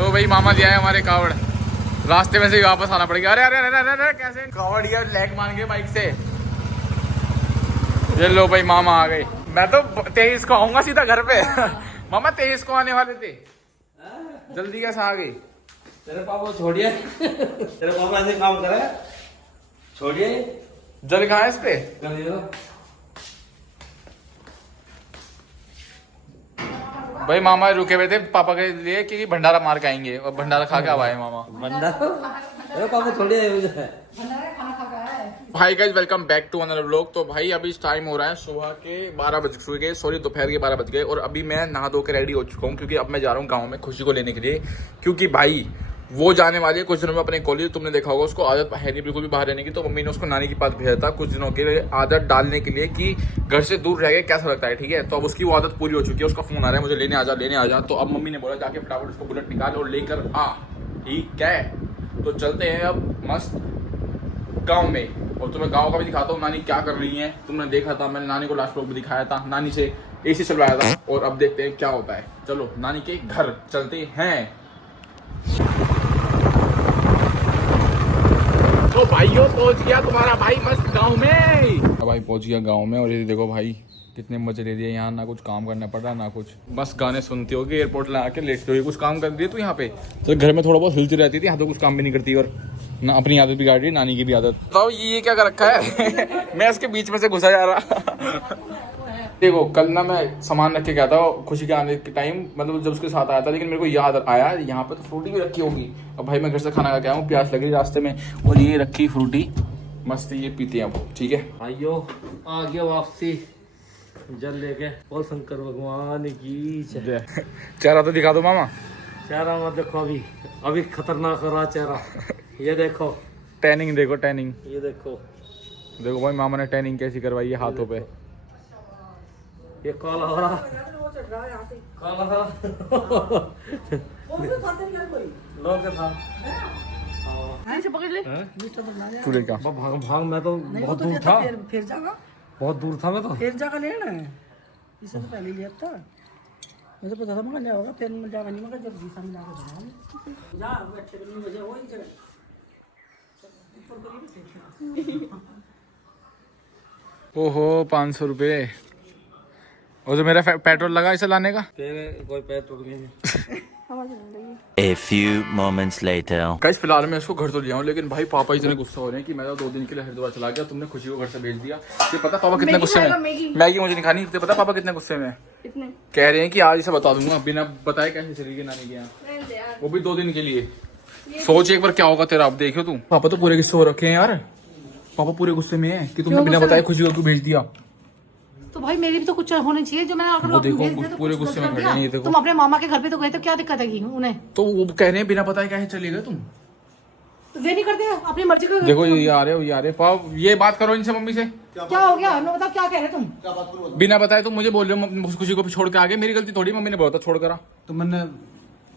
लो भाई मामा जी आए हमारे कावड़, रास्ते में से ही वापस आना पड़ेगा। अरे अरे अरे अरे अरे कैसे कावड़ ये लैग मान गए बाइक से। ये लो भाई मामा आ गए। मैं तो 23 को आऊंगा सीधा घर पे। मामा 23 को आने वाले थे, जल्दी कैसे आ गई? तेरे पापा छोड़िए। तेरे पापा ऐसे काम करे, छोड़िए। जल कहाँ है इस पे? भाई मामा रुके हुए थे पापा के लिए क्योंकि भंडारा मार के आएंगे और भंडारा खा के अब आए मामा। भंडारा? अरे पापा छोड़िए। भाई guys welcome back to another vlog. तो भाई अभी टाइम हो रहा है सुबह के 12 बज गए, सॉरी दोपहर के 12 बज गए। और अभी मैं नहा धो के रेडी हो चुका हूँ क्योंकि अब मैं जा रहा हूँ गाँव में खुशी को लेने के लिए। क्योंकि भाई वो जाने वाली है कुछ दिनों में अपने कॉलेज। तुमने देखा होगा उसको आदत है नहीं बिल्कुल भी बाहर रहने की, तो मम्मी ने उसको नानी के पास भेजा था कुछ दिनों के लिए आदत डालने के लिए कि घर से दूर रह के कैसा लगता है। ठीक है, तो अब उसकी वो आदत पूरी हो चुकी है। उसका फोन आ रहा है मुझे लेने आ जा। तो अब मम्मी ने बोला जाके फटाफट उसको बुलेट निकाल और लेकर आ। ठीक है, तो चलते हैं अब मस्त गाँव में और तुम्हें गाँव का भी दिखाता हूँ नानी क्या कर रही है। तुमने देखा था, मैंने नानी को लास्ट व्लॉग में दिखाया था, नानी से AC चलवाया था। और अब देखते हैं क्या होता है। चलो नानी के घर चलते हैं। तो भाइयों पहुंच गया तुम्हारा भाई मस्त गांव में। भाई पहुंच गया गांव में और ये देखो भाई कितने मजे ले दिए। यहाँ ना कुछ काम करना पड़ रहा ना कुछ, बस गाने सुनती होगी, एयरपोर्ट ला के लेटती होगी। कुछ काम कर दिए तू यहाँ पे, तो घर में थोड़ा बहुत हिलती रहती थी, यहाँ तो कुछ काम भी नहीं करती। और ना अपनी आदत बिगाड़ रही, नानी की भी आदत। तो ये क्या कर रखा है? मैं इसके बीच में से घुसा जा रहा। देखो कल ना मैं सामान रख के गया था खुशी के आने के टाइम, मतलब जब उसके साथ आया था, लेकिन मेरे को याद आया यहाँ पे तो फ्रूटी भी रखी होगी। अब भाई मैं घर से खाना खा के आया हूँ, प्यास लगी रास्ते में, और ये रखी फ्रूटी मस्त, ये पीते हैं अब। ठीक है आइयो आ गया वापसी जल लेके। बोल शंकर भगवान की जय। चेहरा तो दिखा दो मामा। चेहरा मत देखो, अभी खतरनाक हो रहा चेहरा। ये देखो टैनिंग, देखो टैनिंग, ये देखो भाई मामा ने टैनिंग कैसी करवाई है हाथों पे। ये काला हो रहा, काला हो तू ले क्या भाग मैं तो बहुत दूर था, फिर जागा, बहुत दूर था मैं तो। फिर जागा लेना है, इससे तो पहले लिया था। मुझे पता था मगर होगा, फिर मैं जागा नहीं, मगर जब जीसा में जाकर जा बैठे नहीं बजे हो ही जगह। ओहो 500 रुपये। और जो मेरा पेट्रोल लगा इसे लाने का, तेरे कोई पेट्रोल नहीं। A few moments later. Guys फिलहाल मैं इसको घर तो लिया हूँ, लेकिन भाई पापा इतने गुस्सा हो रहे हैं कि मैं तो 2 दिन के लिए हरिद्वार चला गया, तुमने खुशी को घर से भेज दिया। ये पता पापा कितने गुस्से में? मैगी मुझे नहीं खानी। पता पापा कितने गुस्से में कह रहे हैं कि आज इसे बता दूंगा, बिना बताए कैसे चली गई नानी के यहाँ, वो भी 2 दिन के लिए। सोच एक बार क्या होगा तेरा, अब देखियो तू। पापा तो पूरे गुस्से हो रखे हैं यार, पापा पूरे गुस्से में है कि तुमने बिना बताए खुशी को क्यों भेज दिया। तो भाई मेरी भी तो कुछ होनी चाहिए, जो मैंने वो देखो पूरे गुस्से में खड़े हैं। ये देखो तुम अपने मामा के घर पे तो गए, तो क्या दिक्कत है उन्हें? तो वो कह रहे हैं बिना बताए कैसे चले गए तुम, तो वे नहीं करते अपनी मर्जी का। देखो ये आ रहे पापा, ये बात करो इनसे मम्मी से। क्या हो गया हमें बताओ, क्या कह रहे तुम? बिना बताए तुम मुझे बोल रहे हो खुशी को छोड़ के आगे, मेरी गलती थोड़ी, मम्मी ने बोला था छोड़ कर आ। तो मैंने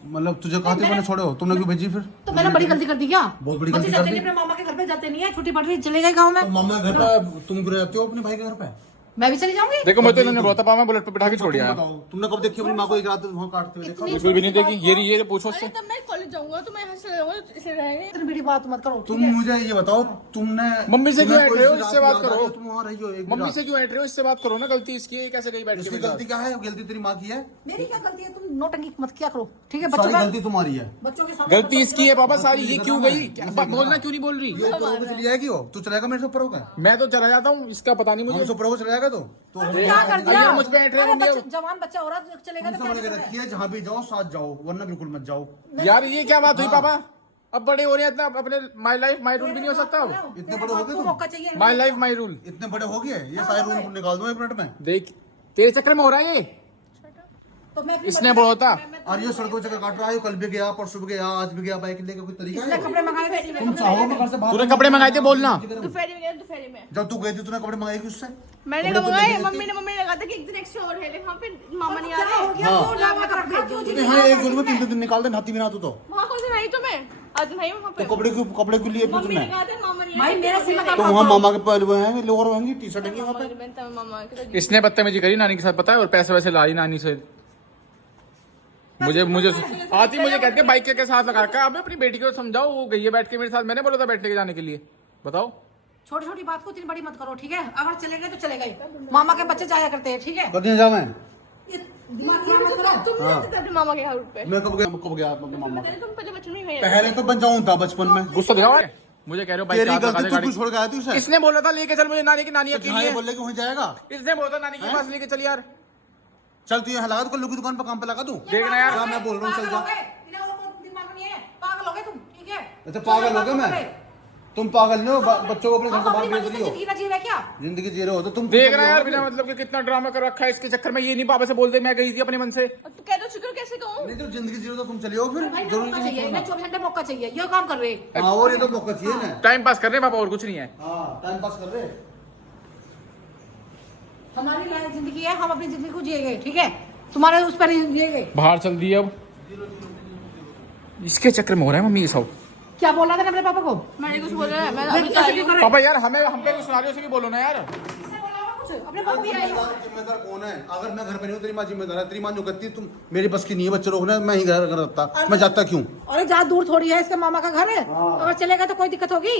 मतलब तुझे कहा था मैंने छोड़े हो, तुमने क्यों भेजी फिर? तो मैंने बड़ी गलती कर दी क्या? बहुत बड़ी गलती कर दी। अपने मामा के घर पे जाते नहीं है, छुट्टी पड़ रही चले गए गाँव में। तो मामा के घर पे तुम रहते हो, अपने भाई के घर पे मैं भी चली जाऊंगी। देखो मैं तो इन्होंने बोला था पापा, मैं बुलेट पे बैठा के छोड़ आया। बताओ तुमने कब देखी अपनी माँ को एक रात वहाँ काटते हुए देखा? बिल्कुल भी नहीं देखी। ये पूछो उससे। तब मैं कॉलेज जाऊंगा तो मैं यहाँ से जाऊंगा, इसलिए रहेंगे। इतनी बड़ी बात मत करो। तुम मुझे ये बताओ, तुमने मम्मी से क्यों तुम्हें हट रहे हो? कोई इससे बात रात करो। तुम वहाँ रही हो एक मम्मी रात। से क्यों हट रहे हो? इससे बात करो ना। गलती इसकी है, कैसे गई बैठ इसकी के? गलती क्या है? गलती तेरी माँ की है, मेरी क्या गलती है? तुम नोटंकी मत किया करो, ठीक है? सारी गलती तुम्हारी है। बच्चों के सामने गलती इसकी है पापा सारी। ये क्यों गई? बोलना क्यों नहीं बोल रही? ये तो चली जाएगी हो, तू चलेगा मेरे से ऊपर होगा? मैं तो चला जाता हूँ, इसका पता नहीं मेरे मुझे। से ऊपर होगा चला जाएगा तो क्या कर दिया? अगर मुझ पे हट रहे होंगे। जवान बच्चा हो रहा चलेगा तो समझ के रखिए, जहाँ भी जाओ साथ जाओ, वरना बिल्कुल मत जाओ। यार ये क्या बात हुई पापा? अब बड़े हो रहे हैं इतना, अपने माई लाइफ माई रूल भी नहीं हो सकता अब। इतने बड़े हो गए तुम, मौका चाहिए। My life my rule. इतने बड़े हो गए, ये सारे रूल निकाल दो 1 मिनट में। देख तेरे चक्कर में हो रहा है ये। तो मैं इसने बोला था और ये सड़कों से काट रहा है, कल भी गया, परसों भी गया, आज भी गया, बाइक लेके कोई तरीका इसने है? कपड़े मंगाए थे। तुम चाहो मैं घर से बाहर तूने कपड़े मंगाए थे बोलना। दोपहरी में गए, दोपहरी में जब तू गई थी तूने कपड़े मंगाए उससे? मैंने मंगाए। मम्मी ने कहा था कि एक दिन एक्स्ट्रा और है, लेकिन वहाँ पे मामा नहीं आ क्या हो रहे। गया? तो लावा कर भेज दो जी। हाँ एक दिन में 3 दिन निकाल दे, नाती बिना तू तो वहाँ कौन से नहीं तो मैं आज नहीं वहाँ पे। कपड़े क्यों लिए फिर मम्मी ने तुमने? कहा था मामा नहीं भाई मेरा सीमा तो वहाँ मामा के पहले वो हैं, लोअर होंगी, टी-शर्ट होंगी वहाँ पे। मामा के इसने बदतमीजी करी नानी के साथ, पता है, और पैसे वैसे लाई नानी से। मुझे आती मुझे कहती है बाइक के साथ लगा रखा है। अब अपनी बेटी को समझाओ, वो गई है बैठ के मेरे साथ, मैंने बोला था बैठने के जाने के लिए। बताओ छोटी छोटी बात को इतनी बड़ी मत करो, ठीक है? अगर चले गए तो चले गए, मामा के बच्चे जाया करते हैं, ठीक है? कभी जा मैं ये दिमाग खराब मत करो। तुम नहीं जाते थे अपने मामा के घर पे? मैं कब गया अपने मामा पता नहीं, तुम पहले बचपन में ही पहले तो बन जाऊं था बचपन में। गुस्सा दिखाओ है? मुझे कह रहे हो बाइक तेरी गलती, तू कुछ छोड़ गया तू उसे। इसने बोला था लेके चल मुझे नानी की, नानी तो अकेली जहाँ ये है। बोले कि वहीं जाएगा। इसने बोला था नानी के पास लेके चल यार। चल तू यहाँ लगा, तो कल्लू की दुकान पर काम पे लगा तू। देखना यार, हाँ, मैं बोल रहा हूँ चल जा। दिमाग नहीं है, पागल हो गए तुम, ठीक है? अच्छा पागल हो गया मैं? तुम पागल नहीं हो, बच्चों को अपने घर से बाहर भेज रही हो। जिंदगी ना जी रहे क्या? जिंदगी जी रहे हो तो तुम देखना यार बिना मतलब कि कितना ड्रामा कर रखा है इसके चक्कर में। ये नहीं पापा से बोलते मैं गई थी अपने मन से। और तू कह दो शुक्र कैसे कहूँ? नहीं तो जिंदगी जी रहे हो तो तुम चले हो फिर। भाई जरूरी मौका नहीं चाहिए, है इन्हें 24 घंटे मौका चाहिए, ये काम कर रहे हैं। हाँ, और ये तो मौका चाहिए ना। टाइम पास कर रहे हैं पापा, और कुछ नहीं है। हाँ, टाइम पास कर रहे। हमारी लाइफ जिंदगी है, हम अपनी जिंदगी को जिएंगे, ठीक है? तुम्हारे उस पर नहीं जिएंगे। बाहर चल दी अब, इसके चक्कर में हो रहा है मम्मी ये सब। क्या बोला था अपने पापा को? मैंने कुछ बोला है? मैं देख, अभी कैसे क्यों कर रहे? पापा यार हमें हम पे कुछ सुनारियों से भी बोलो ना यार। किसने बोला होगा कुछ? अपने पापा भी आए हो। जिम्मेदार कौन है? अगर मैं घर पे नहीं हूँ, तेरी माँ जिम्मेदार है। तेरी माँ जो करती है, तुम मेरी बस की नहीं है बच्चे रोकना, मैं ही घर रखता। मैं जाता क्यों? अरे ज्यादा दूर थोड़ी है, इसके मामा का घर है। अगर चलेगा तो कोई दिक्कत होगी?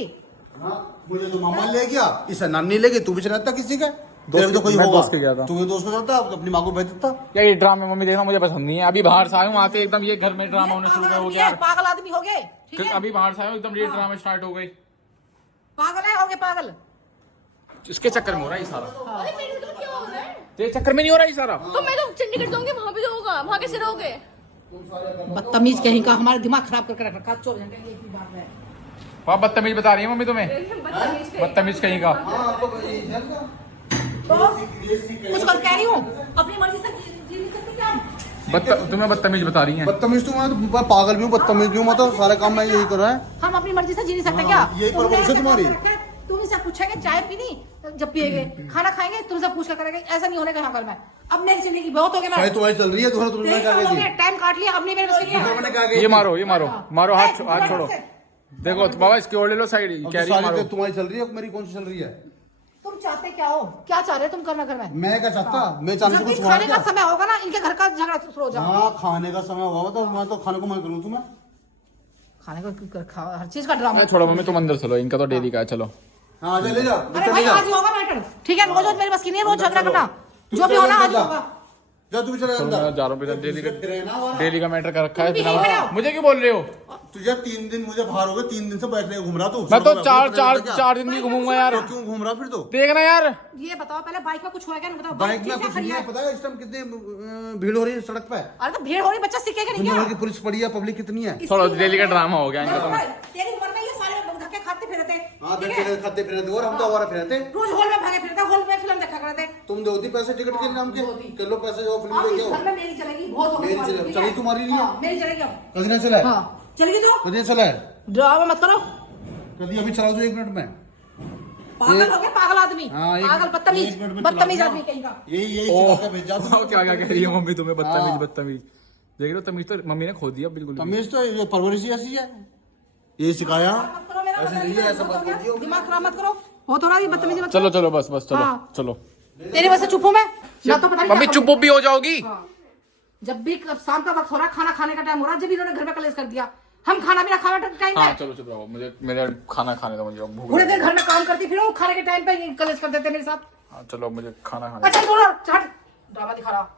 हाँ, मुझे तो मामा ले गया, इसे नानी ले गई, तू भी चलाता किसी का? तेरे तो कोई मैं होगा, दोस्त के गया था। तू ये दोस्त को चलता, अपनी माँ को भेज देता। यार ये ड्रामे मम्मी देखना मुझे पसंद नहीं है। अभी बाहर से आया हूँ, आते एकदम ये घर में ड्रामा होने शुरू हो गया। पागल आदमी हो गए, ठीक है? अभी बाहर से आया हूँ, एकदम ये ड्रामा स्टार्ट हो गई। पागल है, हो गए पागल। इसके चक्कर में हो रहा है ये सारा। अरे मेरे को क्या हो रहा है? तेरे चक्कर में नहीं हो रहा ये सारा। तो मैं तो चंडीगढ़ जाऊंगी, वहां पे जो होगा वहां कैसे रहोगे? बदतमीज कहीं का, हमारा दिमाग खराब करके रख रखा। 24 घंटे एक ही बात है। पापा बदतमीज बता रही है मम्मी तुम्हें, बदतमीज कहीं का। तो कुछ कर कह रही हूँ, अपनी मर्जी से जी नहीं सकते क्या हम? तुम्हें बदतमीज बता रही हैं। बदतमीज तू, मैं तो पागल भी हूँ, बदतमीज भी हूँ। मैं तो सारे काम मैं यही कर रहा है। हम अपनी मर्जी से जी नहीं सकते हाँ, क्या? यही प्रॉब्लम है तुम्हारी। तुमसे पूछेंगे चाय पीनी, जब पिएगे खाना खाएंगे तुमसे पूछ कर करेंगे। ऐसा नहीं होने का यहाँ पर। मैं अब मेरी जिंदगी बहुत हो गया। भाई तुम्हारी चल रही है, तुम्हें क्या कहेगी? टाइम काट लिया, अब नहीं मेरे बस की है। मैंने क्या ये मारो मारो, हाथ छोड़ो। देखो बाबा इसकी ओर ले लो साइड, कह रही है मारो। तुम्हारी चल रही है, मेरी कौन सी चल रही है? तुम चाहते क्या हो? क्या चाह रहे हो तुम करना घर में? मैं क्या चाहता? मैं चाहने से जब कुछ भी हुआ खाने का समय होगा ना, इनके घर का झगड़ा शुरू हो जाओ। हाँ, खाने का समय हुआ तो मैं तो खाने को मन करूँ तुम्हें। खाने का हर चीज का ड्रामा। छोड़ो मम्मी तुम अंदर चलो, इनका तो डेली का है। चलो हाँ, ले जा। अरे भाई आज ही होगा मैटर, ठीक है? रोज रोज मेरे बस की नहीं है, रोज झगड़ा करना। जो भी होना आज होगा। जा तू भी चले अंदर। मैं जा रहा हूँ, डेली का मैटर कर रखा है। तुम भी यहीं खड़े हो। मुझे क्यों बोल रहे हो? तुझे 3 दिन मुझे बाहर हो गए, 3 दिन से बैठने घूम रहा तू। मैं तो चार दिन भी घूमूंगा यार। तो क्यों घूम रहा फिर? तो देखना यार, ये बताओ पहले, बाइक में कुछ हुआ क्या? नहीं बताओ। बाइक में ठीक है, कुछ खड़ी नहीं है, है। पता है इस टाइम कितनी भीड़ हो रही है सड़क पे? अरे तो भीड़ हो रही, बच्चा सीखेगा नहीं दुनिया क्या? भर की पुलिस पड़ी है, पब्लिक कितनी है? थोड़ा डेली का ड्रामा हो गया इनका तो। तेरी उम्र में ये सारे धक्के खाते फिरते, हाँ, ठीक है? खाते फिरते और हम तो आवारा फिरते। रोज हॉल में भागे फिरते, हॉल में फिल्म देखा करते। तुम दोती पैसे टिकट के नाम के, कर लो पैसे जो फिल्म अब लेके इस आओ। घर में मेरी चलेगी, बहुत हो गई मेरी तुम्हारी, चले- ठीक चली है? तुम्हारी नहीं है? हाँ, मेरी चलेगी अब। कभी ना चला है? हाँ, चलेगी तो कभी चला है? ड्रामा मत करो। कभी अभी चला दो 1 मिनट में। पागल हो गए, पागल आदमी, हाँ, पागल बदतमीज, 1 मिनट में बदतमीज चला आदमी दिया। कहीं का। यही ओह, सिखा के भेजा तुमको। क्या क्या कह रही है मम्मी तुम्हें? हाँ। बदतमीज देख रहे हो, तमीज तो मम्मी ने खो दिया बिल्कुल भी। तमीज तो ये परवरिश ही ऐसी है, यही सिखाया। मत करो मेरा, ऐसे नहीं है, ऐसा बहुत हो बात गया। मत दियो। दिमाग खराब मत करो, बहुत हो रहा है ये बदतमीजी मत चलो चलो बस चलो हाँ। चलो। तेरी वजह से चुप हूं मैं, ना तो पता नहीं मम्मी क्या चुप भी हो जाओगी। करूं। हाँ। जब भी शाम का वक्त हो रहा है, खाना खाने का टाइम हो रहा है, जब इन्होंने घर में कलेश कर दिया। हम खाना भी ना खावा टाइम हाँ पे, चलो चुप रहो, मुझे मेरा खाना खाने दो, मुझे भूख पूरे लगी दिन घर में काम करती फिर खाने के टाइम पे कलेश कर देते मेरे साथ। है। हाँ चलो मुझे खाना खाने दो। अच्छा बोलो, चाट ड्रामा दिखा रहा।